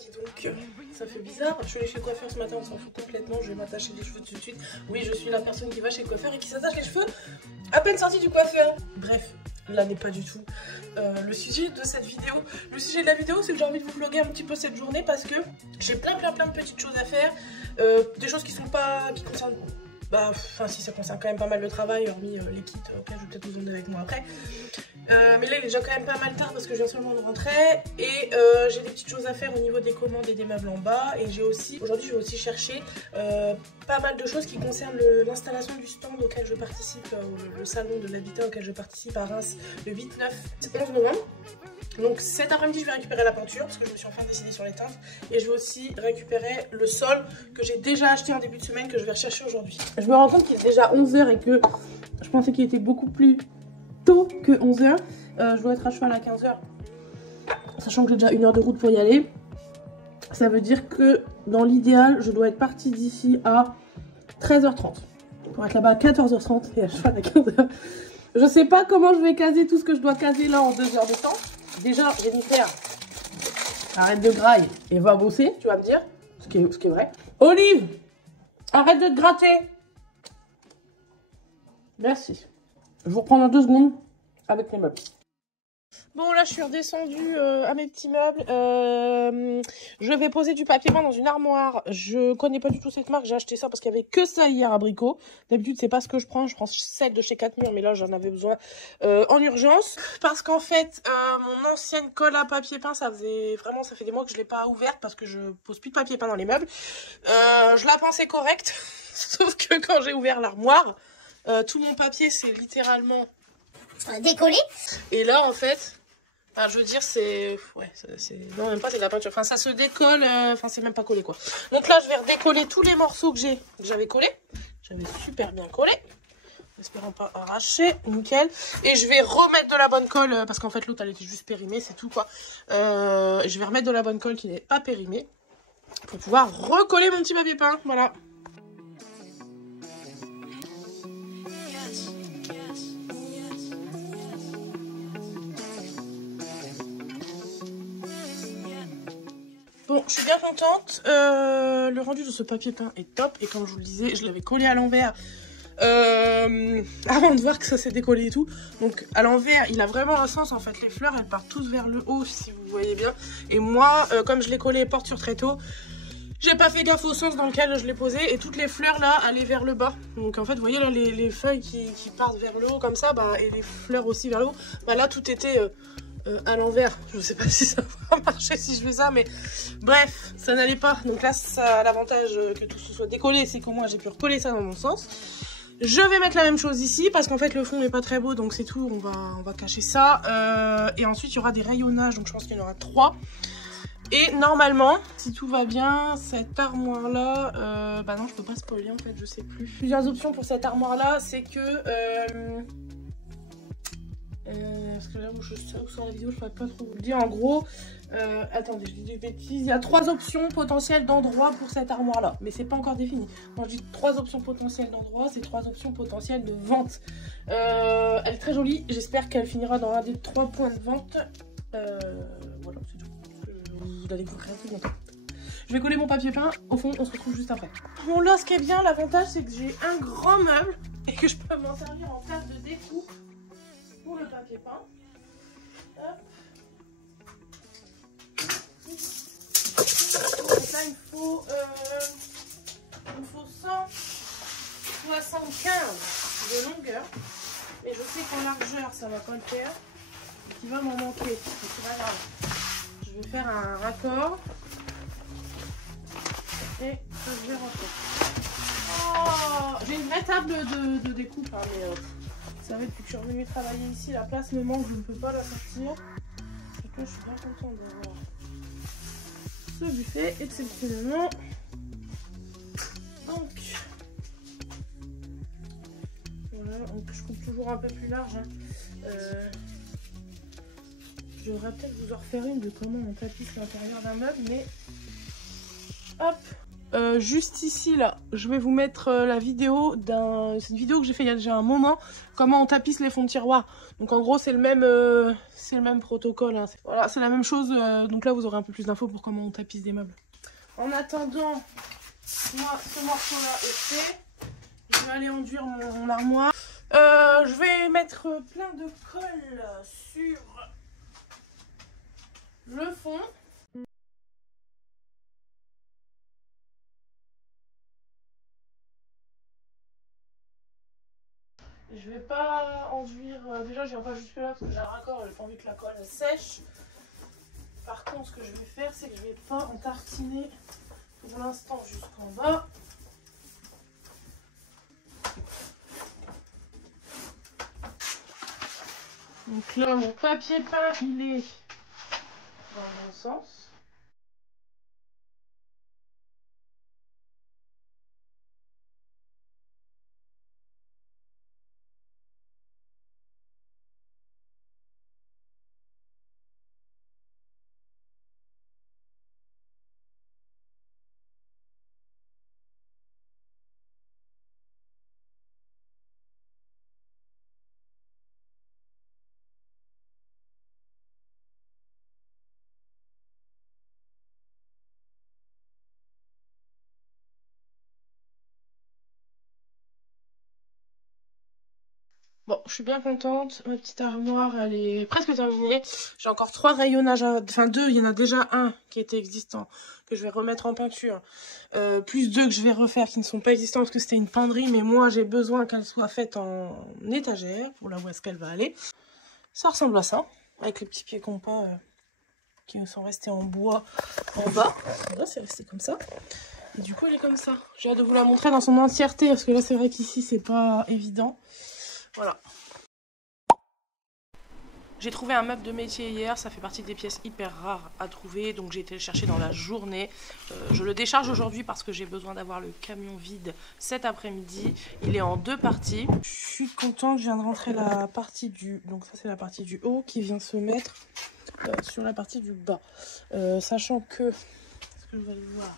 dis donc, ça fait bizarre. Je suis allée chez le coiffeur ce matin, on s'en fout complètement. Je vais m'attacher les cheveux tout de suite. Oui, je suis la personne qui va chez le coiffeur et qui s'attache les cheveux à peine sortie du coiffeur. Bref, là n'est pas du tout le sujet de cette vidéo. Le sujet de la vidéo, c'est que j'ai envie de vous vlogger un petit peu cette journée parce que j'ai plein de petites choses à faire. Des choses qui concernent... Bah, enfin si, ça concerne quand même pas mal le travail, hormis les kits auxquels je vais peut-être vous emmener avec moi après. Mais là il est déjà quand même pas mal tard parce que je viens seulement de rentrer. Et j'ai des petites choses à faire au niveau des commandes et des meubles en bas. Et j'ai aussi, aujourd'hui je vais aussi chercher pas mal de choses qui concernent l'installation du stand auquel je participe, le salon de l'habitat auquel je participe à Reims le 8, 9, 11 novembre. Donc cet après-midi je vais récupérer la peinture parce que je me suis enfin décidée sur les teintes. Et je vais aussi récupérer le sol que j'ai déjà acheté en début de semaine que je vais rechercher aujourd'hui. Je me rends compte qu'il est déjà 11 h et que je pensais qu'il était beaucoup plus tôt que 11 h. Je dois être à cheval à 15 h. Sachant que j'ai déjà 1 heure de route pour y aller. Ça veut dire que dans l'idéal je dois être partie d'ici à 13 h 30. Pour être là-bas à 14 h 30 et à cheval à 15 h. Je sais pas comment je vais caser tout ce que je dois caser là en 2 heures de temps. Déjà, Jennifer, arrête de grailler et va bosser, tu vas me dire, ce qui est vrai. Olive, arrête de te gratter. Merci. Je vous reprends dans 2 secondes avec les meubles. Bon, là, je suis redescendue à mes petits meubles. Je vais poser du papier peint dans une armoire. Je connais pas du tout cette marque. J'ai acheté ça parce qu'il y avait que ça hier à Brico. D'habitude, c'est pas ce que je prends. Je prends celle de chez 4 Murs, mais là, j'en avais besoin en urgence. Parce qu'en fait, mon ancienne colle à papier peint, ça fait des mois que je l'ai pas ouverte parce que je pose plus de papier peint dans les meubles. Je la pensais correcte. Sauf que quand j'ai ouvert l'armoire, tout mon papier, c'est littéralement... décollé. Et là en fait, enfin, je veux dire c'est... Ouais, non même pas, c'est de la peinture. Enfin ça se décolle, enfin c'est même pas collé quoi. Donc là je vais redécoller tous les morceaux que j'avais collés. J'avais super bien collé. Espérons pas arracher, nickel. Et je vais remettre de la bonne colle, parce qu'en fait l'autre elle était juste périmée, c'est tout quoi. Je vais remettre de la bonne colle qui n'est pas périmée. Pour pouvoir recoller mon petit papier peint, voilà. Bon, je suis bien contente. Le rendu de ce papier peint est top. Et comme je vous le disais, je l'avais collé à l'envers avant de voir que ça s'est décollé et tout. Donc à l'envers, il a vraiment un sens en fait. Les fleurs, elles partent tous vers le haut, si vous voyez bien. Et moi, comme je l'ai collé porte sur tréteau, j'ai pas fait gaffe au sens dans lequel je l'ai posé. Et toutes les fleurs là, allaient vers le bas. Donc en fait, vous voyez là, les feuilles qui partent vers le haut comme ça, bah, et les fleurs aussi vers le haut. Bah là, tout était... à l'envers, je sais pas si ça va marcher si je fais ça, mais bref, ça n'allait pas. Donc là, ça a l'avantage que tout ce soit décollé, c'est qu'au moins j'ai pu recoller ça dans mon sens. Je vais mettre la même chose ici parce qu'en fait le fond n'est pas très beau, donc c'est tout. On va cacher ça. Et ensuite il y aura des rayonnages, donc je pense qu'il y en aura 3. Et normalement, si tout va bien, cette armoire là, bah non, je peux pas spoiler en fait, je sais plus. Plusieurs options pour cette armoire là, c'est que parce que là où je suis sur la vidéo, je pourrais pas trop vous le dire. En gros, attendez, je dis des bêtises. Il y a 3 options potentielles d'endroit pour cette armoire là, mais c'est pas encore défini. Quand je dis 3 options potentielles d'endroit, c'est 3 options potentielles de vente. Elle est très jolie, j'espère qu'elle finira dans un des 3 points de vente. Voilà, c'est tout. Vous allez découvrir tout bientôt. Je vais coller mon papier peint, au fond on se retrouve juste après. Bon là ce qui est bien, l'avantage c'est que j'ai un grand meuble et que je peux m'en servir en place de découpe pour le papier peint. Hop. Donc là il faut 175 de longueur. Et je sais qu'en largeur ça va pas le faire. Donc il va m'en manquer, mais c'est pas grave. Je vais faire un raccord. Et je vais rentrer. Oh, j'ai une vraie table de découpe, hein, mais vous savez, depuis que je suis revenue travailler ici, la place me manque, je ne peux pas la sortir. Et que je suis bien contente d'avoir ce buffet exceptionnellement. Donc, voilà, donc je coupe toujours un peu plus large. Hein. Je devrais peut-être vous en refaire une de comment on tapisse l'intérieur d'un meuble, mais hop. Juste ici, là, je vais vous mettre la vidéo c'est une vidéo que j'ai fait il y a déjà un moment, comment on tapisse les fonds de tiroir. Donc en gros, c'est le même protocole. Hein. Voilà, c'est la même chose. Donc là, vous aurez un peu plus d'infos pour comment on tapisse des meubles. En attendant, moi, ce morceau-là est fait. Je vais aller enduire mon armoire. Je vais mettre plein de colle sur le fond. Je vais pas enduire, déjà je viens pas jusque là parce que j'ai un raccord, j'ai pas envie que la colle sèche. Par contre ce que je vais faire c'est que je vais pas en tartiner pour l'instant jusqu'en bas. Donc là mon papier peint il est dans le bon sens. Bon, je suis bien contente. Ma petite armoire, elle est presque terminée. J'ai encore 3 rayonnages, enfin 2. Il y en a déjà un qui était existant, que je vais remettre en peinture. Plus 2 que je vais refaire qui ne sont pas existants parce que c'était une penderie. Mais moi, j'ai besoin qu'elle soit faite en étagère. Voilà où est-ce qu'elle va aller. Ça ressemble à ça, avec les petits pieds compas qui sont restés en bois en bas. Là, c'est resté comme ça. Et du coup, elle est comme ça. J'ai hâte de vous la montrer dans son entièreté parce que là, c'est vrai qu'ici, c'est pas évident. Voilà. J'ai trouvé un meuble de métier hier, ça fait partie des pièces hyper rares à trouver, donc j'ai été le chercher dans la journée. Je le décharge aujourd'hui parce que j'ai besoin d'avoir le camion vide cet après-midi. Il est en 2 parties. Je suis contente, je viens de rentrer la partie du... Donc ça c'est la partie du haut qui vient se mettre sur la partie du bas. Sachant que... Est-ce que vous allez voir ?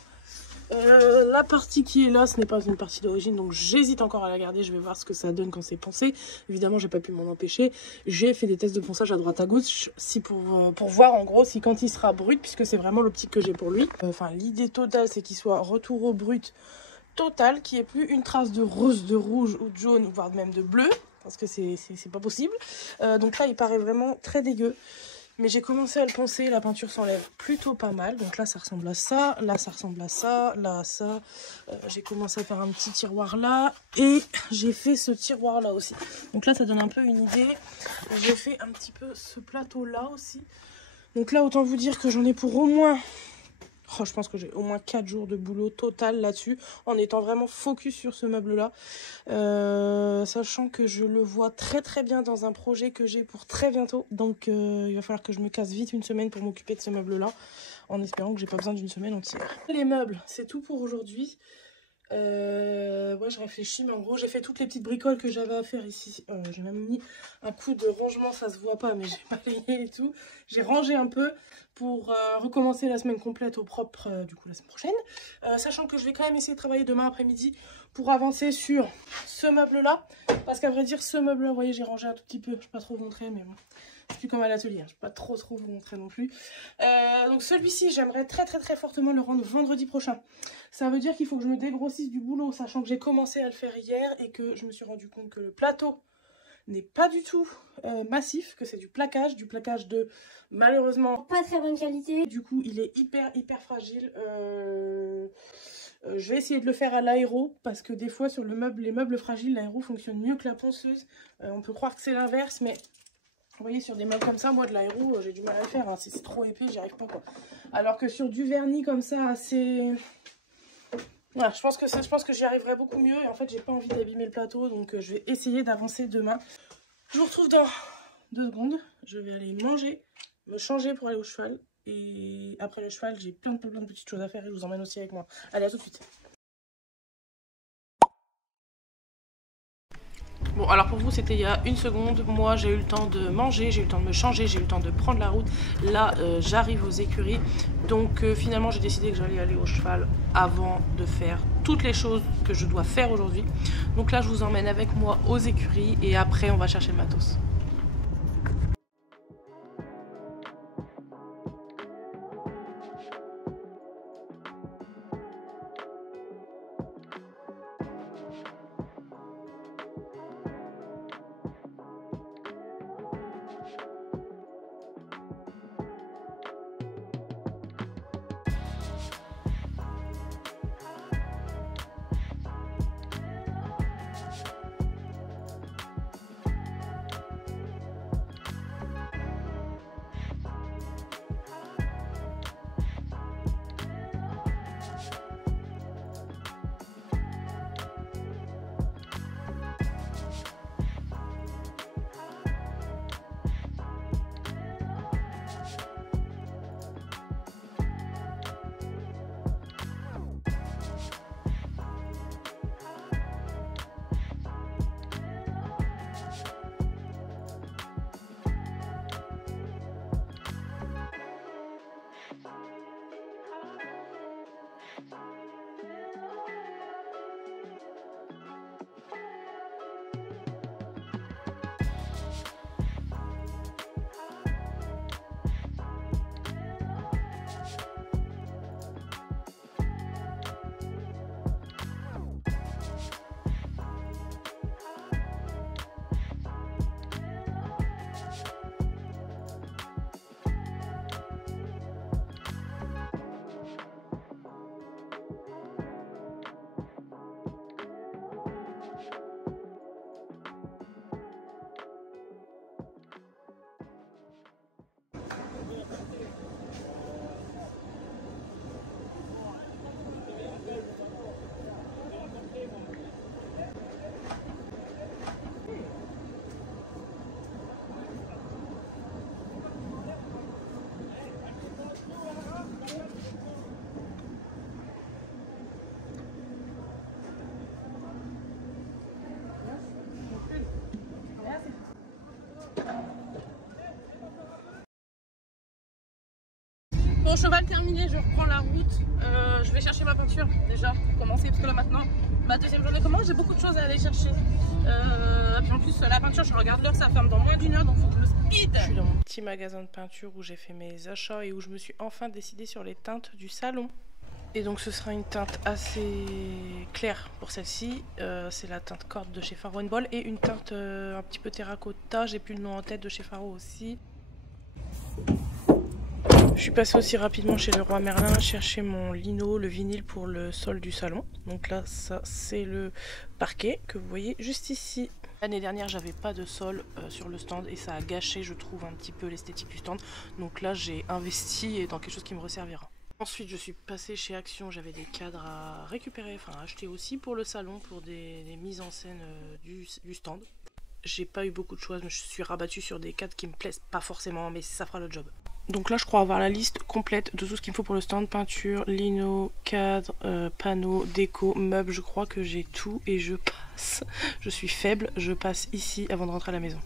La partie qui est là, ce n'est pas une partie d'origine, donc j'hésite encore à la garder. Je vais voir ce que ça donne quand c'est poncé. Évidemment, j'ai pas pu m'en empêcher. J'ai fait des tests de ponçage à droite à gauche pour voir en gros si quand il sera brut, puisque c'est vraiment l'optique que j'ai pour lui. Enfin, l'idée totale, c'est qu'il soit retour au brut total, qu'il n'y ait plus une trace de rose, de rouge ou de jaune, voire même de bleu, parce que c'est pas possible. Donc là, il paraît vraiment très dégueu. Mais j'ai commencé à le poncer, la peinture s'enlève plutôt pas mal. Donc là, ça ressemble à ça, là, ça ressemble à ça, là, à ça. J'ai commencé à faire un petit tiroir là. Et j'ai fait ce tiroir là aussi. Donc là, ça donne un peu une idée. J'ai fait un petit peu ce plateau là aussi. Donc là, autant vous dire que j'en ai pour au moins... Oh, je pense que j'ai au moins 4 jours de boulot total là-dessus, en étant vraiment focus sur ce meuble-là. Sachant que je le vois très très bien dans un projet que j'ai pour très bientôt. Donc il va falloir que je me casse vite une semaine pour m'occuper de ce meuble-là, en espérant que j'ai pas besoin d'une semaine entière. Les meubles, c'est tout pour aujourd'hui. Ouais, je réfléchis, mais en gros, j'ai fait toutes les petites bricoles que j'avais à faire ici. J'ai même mis un coup de rangement, ça se voit pas, mais j'ai balayé et tout. J'ai rangé un peu pour recommencer la semaine complète au propre, du coup, la semaine prochaine. Sachant que je vais quand même essayer de travailler demain après-midi pour avancer sur ce meuble-là. Parce qu'à vrai dire, ce meuble-là, vous voyez, j'ai rangé un tout petit peu. Je ne vais pas trop vous montrer, mais bon. Je suis comme à l'atelier, hein. Je ne vais pas trop vous montrer non plus. Donc celui-ci, j'aimerais très fortement le rendre vendredi prochain. Ça veut dire qu'il faut que je me dégrossisse du boulot, sachant que j'ai commencé à le faire hier et que je me suis rendu compte que le plateau n'est pas du tout massif, que c'est du plaquage de malheureusement pas très bonne qualité. Du coup, il est hyper fragile. Je vais essayer de le faire à l'aéro parce que des fois sur les meubles fragiles, l'aéro fonctionne mieux que la ponceuse. On peut croire que c'est l'inverse, mais vous voyez, sur des meubles comme ça, moi de l'aéro, j'ai du mal à le faire. Hein. Si c'est trop épais, j'y arrive pas quoi. Alors que sur du vernis comme ça, assez... Voilà, je pense que j'y arriverai beaucoup mieux. Et en fait, j'ai pas envie d'abîmer le plateau, donc je vais essayer d'avancer demain. Je vous retrouve dans 2 secondes. Je vais aller manger, me changer pour aller au cheval. Et après le cheval, j'ai plein de petites choses à faire et je vous emmène aussi avec moi. Allez, à tout de suite. Bon, alors pour vous, c'était il y a une seconde. Moi, j'ai eu le temps de manger, j'ai eu le temps de me changer, j'ai eu le temps de prendre la route. Là, j'arrive aux écuries. Donc, finalement, j'ai décidé que j'allais aller au cheval avant de faire toutes les choses que je dois faire aujourd'hui. Donc là, je vous emmène avec moi aux écuries et après, on va chercher le matos. Bon, cheval terminé, je reprends la route. Je vais chercher ma peinture déjà pour commencer parce que là maintenant ma deuxième journée commence, j'ai beaucoup de choses à aller chercher. Puis en plus la peinture, je regarde l'heure, ça ferme dans moins d'une heure donc faut que je speed. Je suis dans mon petit magasin de peinture où j'ai fait mes achats et où je me suis enfin décidée sur les teintes du salon. Et donc ce sera une teinte assez claire pour celle-ci, c'est la teinte corde de chez Faro Ball et une teinte un petit peu terracotta, j'ai plus le nom en tête, de chez Faro aussi. Je suis passée aussi rapidement chez Leroy Merlin chercher mon lino, le vinyle pour le sol du salon. Donc là, ça c'est le parquet que vous voyez juste ici. L'année dernière, j'avais pas de sol sur le stand et ça a gâché, je trouve, un petit peu l'esthétique du stand. Donc là, j'ai investi dans quelque chose qui me resservira. Ensuite, je suis passée chez Action, j'avais des cadres à récupérer, enfin à acheter aussi pour le salon, pour des mises en scène du stand. J'ai pas eu beaucoup de choix, je me suis rabattue sur des cadres qui me plaisent pas forcément, mais ça fera le job. Donc là je crois avoir la liste complète de tout ce qu'il me faut pour le stand, peinture, lino, cadre, panneaux, déco, meubles, je crois que j'ai tout et je passe, je suis faible, je passe ici avant de rentrer à la maison.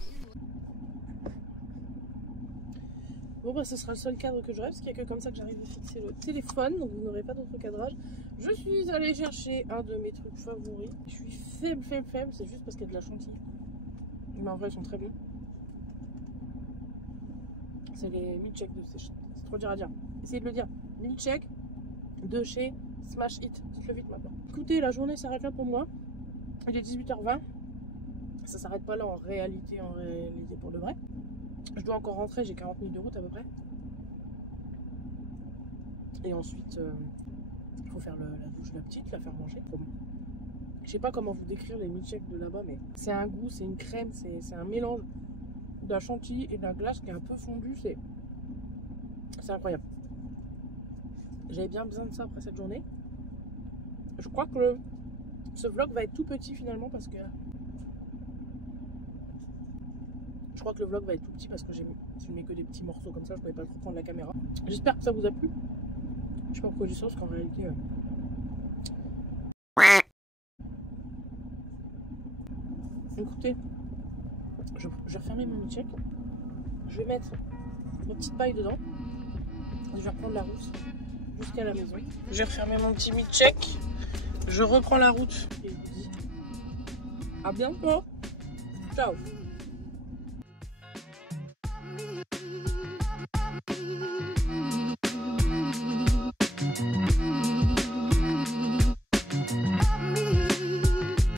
Bon bah ce sera le seul cadre que j'aurai parce qu'il n'y a que comme ça que j'arrive à fixer le téléphone, donc vous n'aurez pas d'autre cadrage. Je suis allée chercher un de mes trucs favoris, je suis faible, c'est juste parce qu'il y a de la chantilly. Mais en vrai ils sont très bons. C'est les milkshakes de ces... C'est trop dur à dire. Essayez de le dire. Milkshake de chez Smash It. Dites-le vite maintenant. Écoutez, la journée s'arrête là pour moi. Il est 18h20. Ça s'arrête pas là en réalité pour de vrai. Je dois encore rentrer, j'ai 40 minutes de route à peu près. Et ensuite, il faut faire la douche de la petite, la faire manger. Je sais pas comment vous décrire les milkshakes de là-bas, mais c'est un goût, c'est une crème, c'est un mélange de la chantilly et de la glace qui est un peu fondue, c'est incroyable. J'avais bien besoin de ça après cette journée. Je crois que ce vlog va être tout petit finalement parce que je crois que le vlog va être tout petit parce que j'ai filmé que des petits morceaux comme ça, je pouvais pas trop prendre la caméra. J'espère que ça vous a plu. Je sais pas pourquoi je dis ça parce qu'en réalité Écoutez, je vais refermer mon check. Je vais mettre ma petite paille dedans. Je vais reprendre la route jusqu'à la maison. J'ai refermé mon petit check. Je reprends la route et je vous dis à bientôt. Ciao.